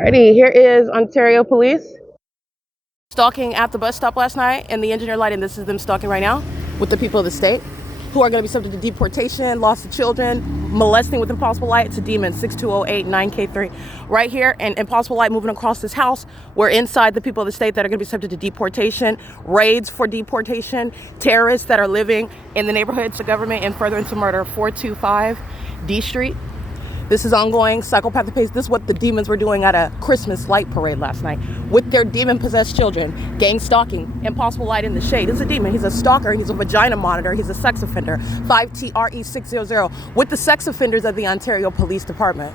Alrighty, here is Ontario Police. Stalking at the bus stop last night in the engineer light, and this is them stalking right now with the people of the state who are going to be subject to deportation, loss of children, molesting with impossible light. It's a demon, 62089K3. Right here, and impossible light moving across this house. We're inside the people of the state that are going to be subject to deportation, raids for deportation, terrorists that are living in the neighborhoods of government and further into murder, 425 D Street. This is ongoing psychopathic pace. This is what the demons were doing at a Christmas light parade last night with their demon-possessed children. Gang stalking, impossible light in the shade. He's a demon. He's a stalker. He's a vagina monitor. He's a sex offender. 5TRE600 with the sex offenders of the Ontario Police Department.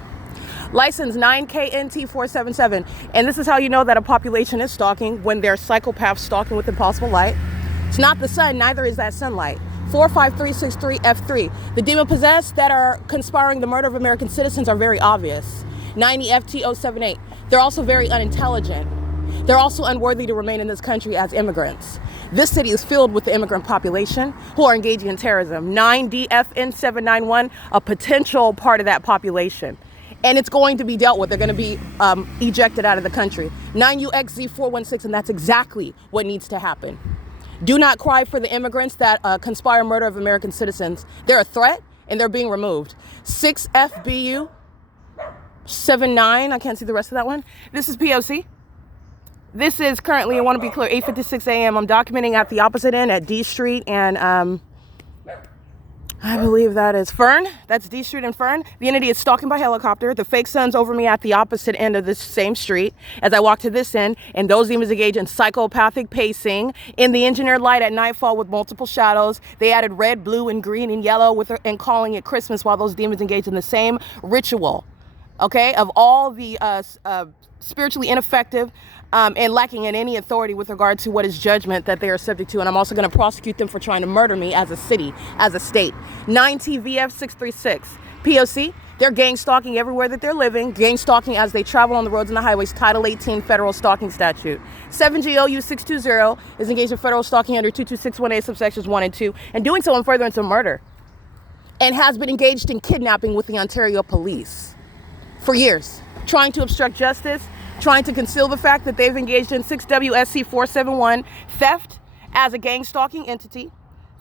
License 9KNT477. And this is how you know that a population is stalking, when they're psychopaths stalking with impossible light. It's not the sun, neither is that sunlight. 45363F3. The demon-possessed that are conspiring the murder of American citizens are very obvious. 90FT078. They're also very unintelligent. They're also unworthy to remain in this country as immigrants. This city is filled with the immigrant population who are engaging in terrorism. 9DFN791, a potential part of that population. And it's going to be dealt with. They're going to be ejected out of the country. 9UXZ416, and that's exactly what needs to happen. Do not cry for the immigrants that conspire murder of American citizens. They're a threat, and they're being removed. 6FBU 79. I can't see the rest of that one. This is P.O.C. This is currently, I want to be clear, 8:56 a.m. I'm documenting at the opposite end at D Street and I believe that is Fern. That's D Street and Fern. The entity is stalking by helicopter. The fake sun's over me at the opposite end of this same street as I walk to this end, and those demons engage in psychopathic pacing in the engineered light at nightfall with multiple shadows. They added red, blue, and green and yellow and calling it Christmas while those demons engage in the same ritual, okay, of all the spiritually ineffective and lacking in any authority with regard to what is judgment that they are subject to. And I'm also going to prosecute them for trying to murder me as a city, as a state. 9TVF636. POC, they're gang stalking everywhere that they're living. Gang stalking as they travel on the roads and the highways. Title 18 federal stalking statute. 7GOU620 is engaged in federal stalking under 22618 subsections 1 and 2. And doing so in furtherance of murder. And has been engaged in kidnapping with the Ontario police for years. Trying to obstruct justice, trying to conceal the fact that they've engaged in 6WSC471 theft as a gang stalking entity,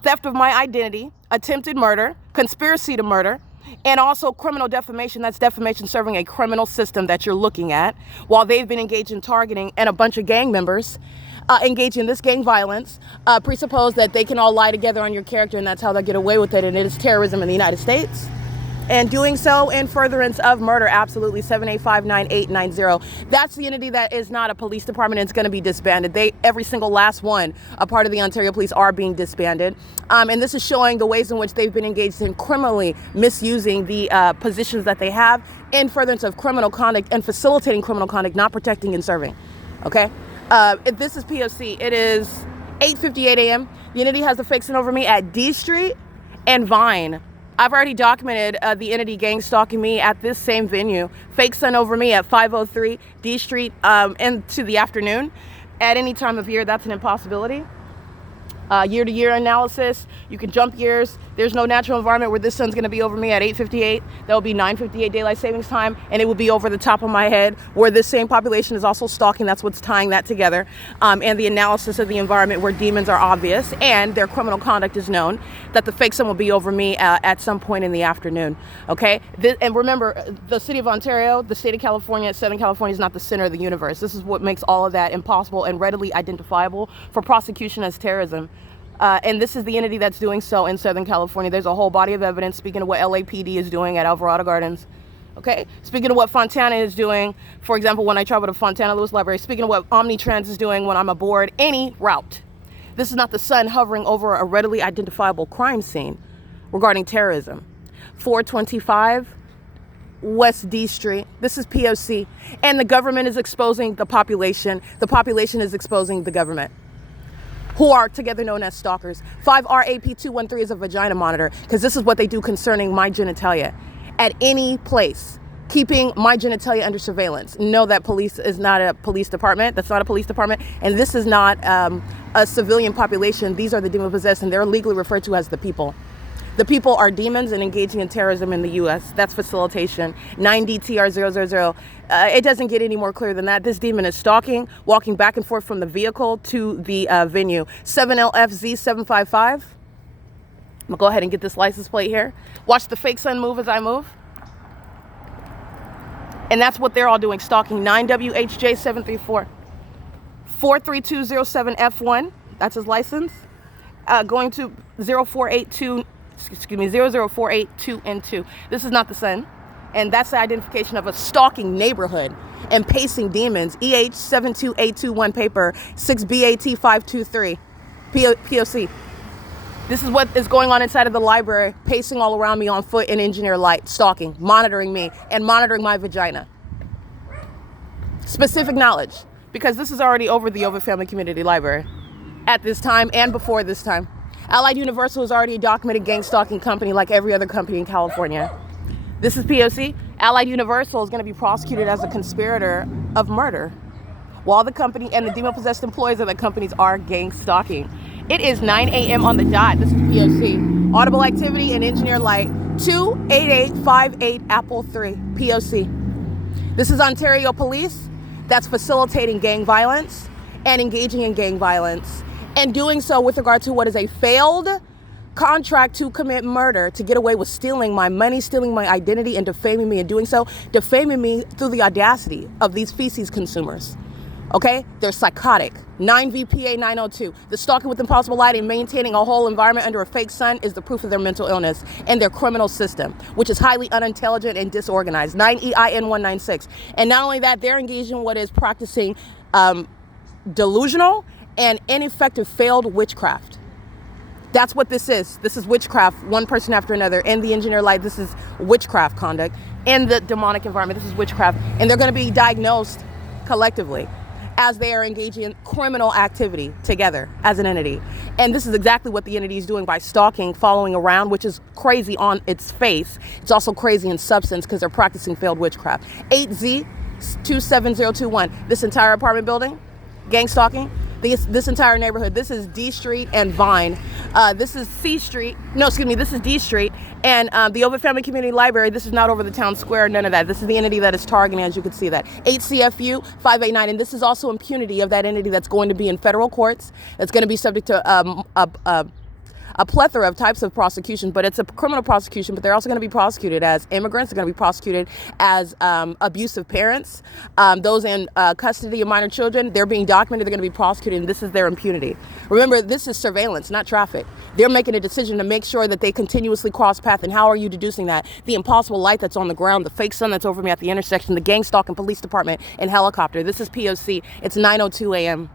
theft of my identity, attempted murder, conspiracy to murder, and also criminal defamation. That's defamation serving a criminal system that you're looking at, while they've been engaged in targeting and a bunch of gang members engage in this gang violence, presuppose that they can all lie together on your character and that's how they get away with it, and it is terrorism in the United States. And doing so in furtherance of murder, absolutely, 7859890. That's the entity that is not a police department, and it's going to be disbanded. Every single last one, a part of the Ontario Police, are being disbanded. And this is showing the ways in which they've been engaged in criminally misusing the positions that they have in furtherance of criminal conduct and facilitating criminal conduct, not protecting and serving. Okay? This is POC. It is 8:58 a.m. The entity has the fake sun over me at D Street and Vine. I've already documented the entity gang stalking me at this same venue. Fake sun over me at 503 D Street into the afternoon. At any time of year, that's an impossibility. Year-to-year analysis, you can jump years. There's no natural environment where this sun's going to be over me at 8:58. That will be 9:58 daylight savings time, and it will be over the top of my head where this same population is also stalking. That's what's tying that together. And the analysis of the environment where demons are obvious and their criminal conduct is known, that the fake sun will be over me at some point in the afternoon. Okay? And remember, the city of Ontario, the state of California, Southern California is not the center of the universe. This is what makes all of that impossible and readily identifiable for prosecution as terrorism. And this is the entity that's doing so in Southern California. There's a whole body of evidence speaking of what LAPD is doing at Alvarado Gardens. Okay? Speaking of what Fontana is doing, for example, when I travel to Fontana Lewis Library, speaking of what Omnitrans is doing when I'm aboard any route. This is not the sun hovering over a readily identifiable crime scene regarding terrorism. 425 West D Street. This is POC. And the government is exposing the population. The population is exposing the government, who are together known as stalkers. 5RAP213 is a vagina monitor, because this is what they do concerning my genitalia. At any place, keeping my genitalia under surveillance. Know that police is not a police department. That's not a police department. And this is not a civilian population. These are the demon-possessed, and they're legally referred to as the people. The people are demons and engaging in terrorism in the U.S. That's facilitation. 9DTR000. It doesn't get any more clear than that. This demon is stalking, walking back and forth from the vehicle to the venue. 7LFZ755. I'm gonna go ahead and get this license plate here. Watch the fake sun move as I move. And that's what they're all doing, stalking. 9WHJ734. 43207F1. That's his license. Going to 0482. Excuse me, 00482N2. This is not the sun. And that's the identification of a stalking neighborhood and pacing demons. EH72821 paper 6BAT523 P.O.C. This is what is going on inside of the library, pacing all around me on foot in engineer light, stalking, monitoring me, and monitoring my vagina. Specific knowledge, because this is already over the Ovid Family Community Library at this time and before this time. Allied Universal is already a documented gang stalking company like every other company in California. This is P.O.C. Allied Universal is going to be prosecuted as a conspirator of murder, while the company and the demon-possessed employees of the companies are gang stalking. It is 9 a.m. on the dot. This is P.O.C. Audible activity and engineer light 28858 Apple 3 P.O.C. This is Ontario Police that's facilitating gang violence and engaging in gang violence and doing so with regard to what is a failed contract to commit murder, to get away with stealing my money, stealing my identity, and defaming me, and doing so, defaming me through the audacity of these feces consumers. Okay? They're psychotic. 9VPA 902. The stalking with impossible light and maintaining a whole environment under a fake sun is the proof of their mental illness and their criminal system, which is highly unintelligent and disorganized. 9EIN196. And not only that, they're engaged in what is practicing delusional and ineffective failed witchcraft. That's what this is. This is witchcraft, one person after another. In the engineer light, this is witchcraft conduct. In the demonic environment, this is witchcraft. And they're going to be diagnosed collectively as they are engaging in criminal activity together as an entity. And this is exactly what the entity is doing by stalking, following around, which is crazy on its face. It's also crazy in substance because they're practicing failed witchcraft. 8Z27021. This entire apartment building, gang stalking. This entire neighborhood. This is D Street and Vine. This is C Street. No, excuse me. This is D Street. And the Ovid Family Community Library, this is not over the town square. None of that. This is the entity that is targeting, as you can see that. 8CFU 589. And this is also impunity of that entity that's going to be in federal courts. That's going to be subject to a plethora of types of prosecution, but it's a criminal prosecution, but they're also going to be prosecuted as immigrants. They're going to be prosecuted as abusive parents. Those in custody of minor children, they're being documented. They're going to be prosecuted, and this is their impunity. Remember, this is surveillance, not traffic. They're making a decision to make sure that they continuously cross path. And how are you deducing that? The impossible light that's on the ground, the fake sun that's over me at the intersection, the gang stalking police department and helicopter. This is P.O.C. It's 9:02 a.m.